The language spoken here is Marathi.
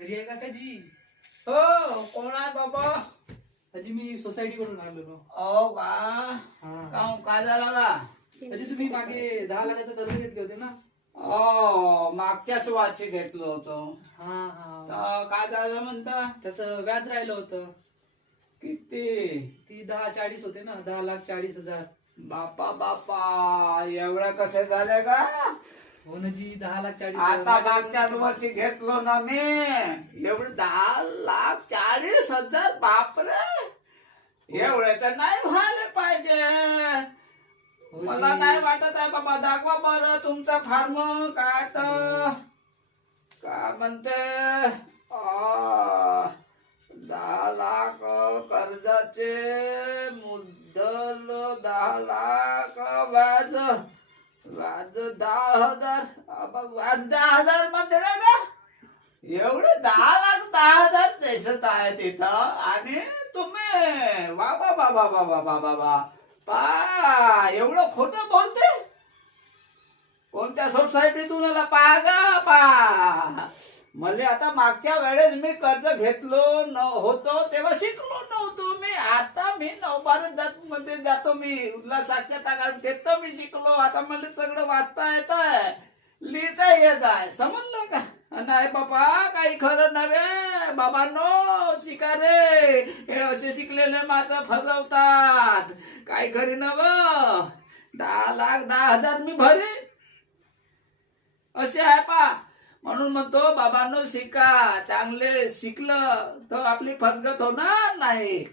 घरी आहे काकाजी? हो, कोण आहे बाबा? अजी मी सोसायटी कडून आलो ना. हो का? हा. काय झालं का? अजी तुम्ही मागे 10 लाखाचं कर्ज घेतले होते ना? मागच्याच वाची घेतलं होतं. हा हा. तर काय झालं म्हणता? त्याचं व्याज राहिलं होतं. किती? ती 10-40 होते ना, 10,40,000. बापा बापा, एवढं कसे झाले का? हो ना जी, 10,40,000. आता मागच्याच वर्षी घेतलो ना मी. एवढं 10,40,000. बापरे, एवढे तर नाही व्हायला पाहिजे. हो मला जी. नाही वाटत आहे बाबा. दाखवा बरं तुमचा फार्म. काय तर काय म्हणते? 10 लाख कर्जाचे मुद्दल, 10 लाख व्याज. व्याज 10,000. व्याज 10,000 मध्ये ना. एवढे 10 लाख 10,000 दिसत आहे तिथं. आणि तुम्ही वा वा वा वा वा वा वा वा पा एवढं खोटं बोलते. कोणत्या सोसायटीतून आला पा गा पा. मला आता मागच्या वेळेस मी कर्ज घेतलो होतो तेव्हा शिकलो नव्हतो मी. आता मी 9-12 मध्ये जातो मी. उल्हासाच्या तागात तिथं मी शिकलो. आता मला सगळं वाचता येत आहे, लिहिता येत आहे. समजलं का? नाही बाबा, काही खरं नव्हे बाबांनो. शिका रे, हे असे शिकलेले माझं फसवतात. काही खरी नव. 10 लाख 10,000 मी भरे असे आहे पा. म्हणून म्हणतो बाबांनो, शिका. चांगले शिकलं तर आपली फसगत होणार नाही.